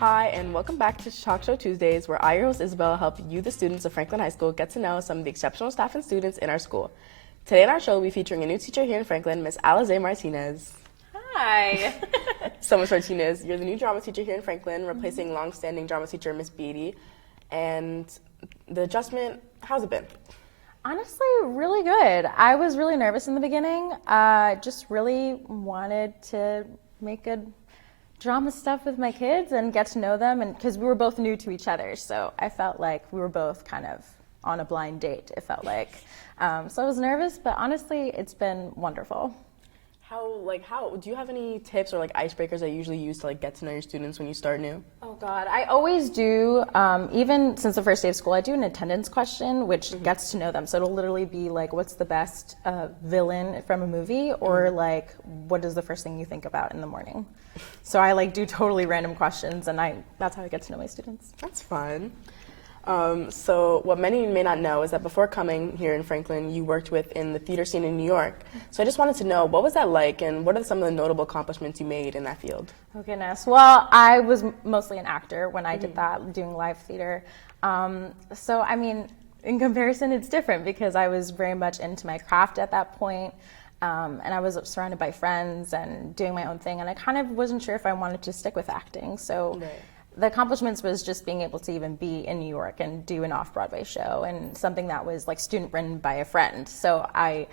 Hi, and welcome back to Talk Show Tuesdays, where I, your host Isabel, help you, the students of Franklin High School, get to know some of the exceptional staff and students in our school. Today on our show, we'll be featuring a new teacher here in Franklin, Miss Alizé Martinez. Hi. So, Miss Martinez, you're the new drama teacher here in Franklin, replacing longstanding drama teacher Miss Beatty. And the adjustment, how's it been? Honestly, really good. I was really nervous in the beginning. Just really wanted to make good drama stuff with my kids and get to know them, and because we were both new to each other, so I felt like we were both kind of on a blind date, it felt like. So I was nervous, but honestly, it's been wonderful. How do you have any tips or like icebreakers that you usually use to like get to know your students when you start new? Oh God, I always do, even since the first day of school, I do an attendance question, which gets to know them. So it'll literally be like, what's the best villain from a movie, or like, what is the first thing you think about in the morning? So I like do totally random questions, and that's how I get to know my students. That's fun. So what many may not know is that before coming here in Franklin, you worked in the theater scene in New York. So I just wanted to know, what was that like, and what are some of the notable accomplishments you made in that field? Oh goodness. Well, I was mostly an actor when I did that, doing live theater. So I mean, in comparison, it's different because I was very much into my craft at that point. And I was surrounded by friends and doing my own thing, and I kind of wasn't sure if I wanted to stick with acting. So the accomplishments was just being able to even be in New York and do an off-Broadway show, and something that was like student written by a friend. So I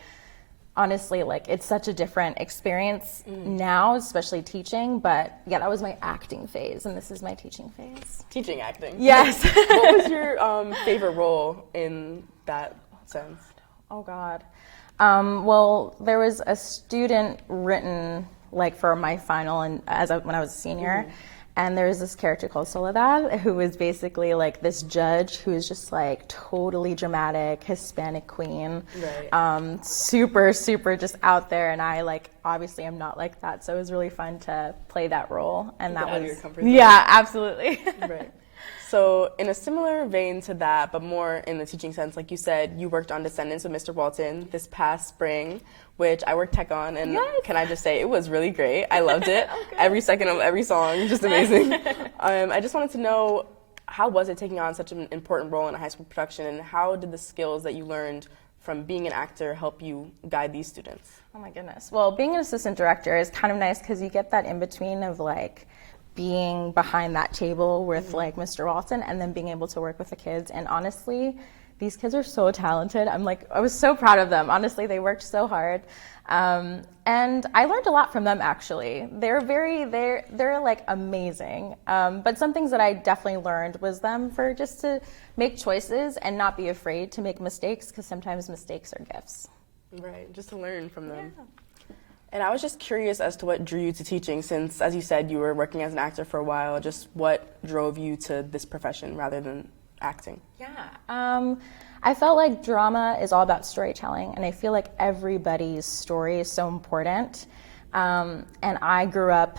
honestly, like, it's such a different experience now, especially teaching, but yeah, that was my acting phase, and this is my teaching phase. Teaching acting? Yes. What was your favorite role in that sense? Oh God. Well, there was a student written like for my final, and when I was a senior, and there was this character called Soledad, who was basically like this judge who is just like totally dramatic Hispanic queen, super just out there, and I like obviously am not like that, so it was really fun to play that role, and that was your comfort zone. Yeah, absolutely. Right. So in a similar vein to that, but more in the teaching sense, like you said, you worked on Descendants with Mr. Walton this past spring, which I worked tech on, and can I just say, it was really great. I loved it. Every second of every song, just amazing. I just wanted to know, how was it taking on such an important role in a high school production, and how did the skills that you learned from being an actor help you guide these students? Oh my goodness. Well, being an assistant director is kind of nice because you get that in between of like being behind that table with like Mr. Walton, and then being able to work with the kids. And honestly, these kids are so talented. I was so proud of them. Honestly, they worked so hard. And I learned a lot from them, actually. They're like amazing. But some things that I definitely learned was them for just to make choices and not be afraid to make mistakes, because sometimes mistakes are gifts. Right, just to learn from them. Yeah. And I was just curious as to what drew you to teaching, since, as you said, you were working as an actor for a while. Just what drove you to this profession rather than acting? Yeah, I felt like drama is all about storytelling, and I feel like everybody's story is so important. And I grew up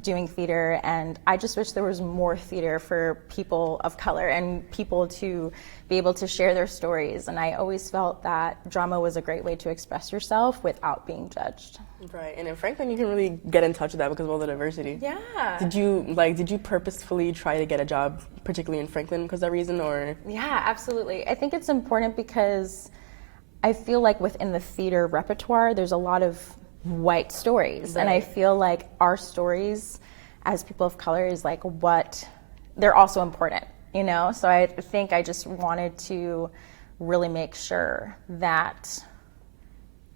doing theater, and I just wish there was more theater for people of color and people to be able to share their stories. And I always felt that drama was a great way to express yourself without being judged. Right, and in Franklin, you can really get in touch with that because of all the diversity. Yeah. Did you purposefully try to get a job, particularly in Franklin, because of that reason, or? Yeah, absolutely. I think it's important because I feel like within the theater repertoire, there's a lot of white stories, and I feel like our stories as people of color is like they're also important, you know? So I think I just wanted to really make sure that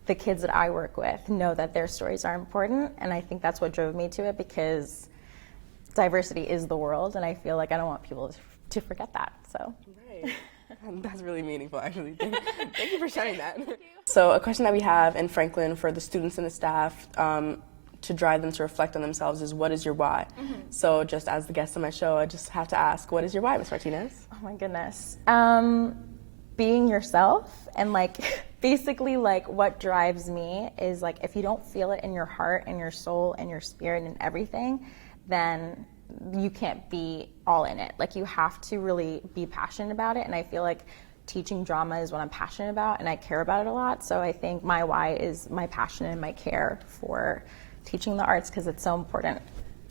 the kids that I work with know that their stories are important, and I think that's what drove me to it, because diversity is the world, and I feel like I don't want people to forget that, so. Right. That's really meaningful, actually. Thank you for sharing that. So a question that we have in Franklin for the students and the staff to drive them to reflect on themselves is, what is your why? So just as the guest on my show, I just have to ask, what is your why, Ms. Martinez? Oh my goodness. Being yourself, and like basically like what drives me is like, if you don't feel it in your heart and your soul and your spirit and everything, then you can't be all in it. Like, you have to really be passionate about it, and I feel like teaching drama is what I'm passionate about, and I care about it a lot. So I think my why is my passion and my care for teaching the arts, because it's so important.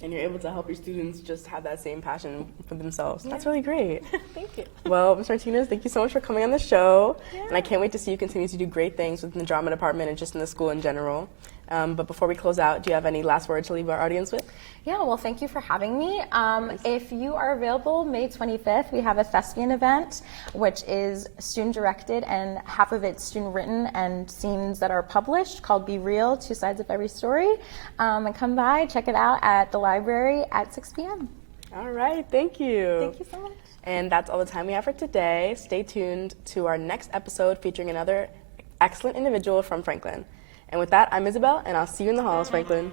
And you're able to help your students just have that same passion for themselves. Yeah. That's really great. Thank you. Well, Ms. Martinez, thank you so much for coming on the show. Yeah. And I can't wait to see you continue to do great things within the drama department and just in the school in general. But before we close out, do you have any last words to leave our audience with? Yeah, well, thank you for having me. If you are available, May 25th, we have a thespian event, which is student-directed and half of it's student-written and scenes that are published, called Be Real, Two Sides of Every Story. And come by, check it out at the library at 6 p.m. All right, thank you. Thank you so much. And that's all the time we have for today. Stay tuned to our next episode featuring another excellent individual from Franklin. And with that, I'm Isabel, and I'll see you in the halls, Franklin.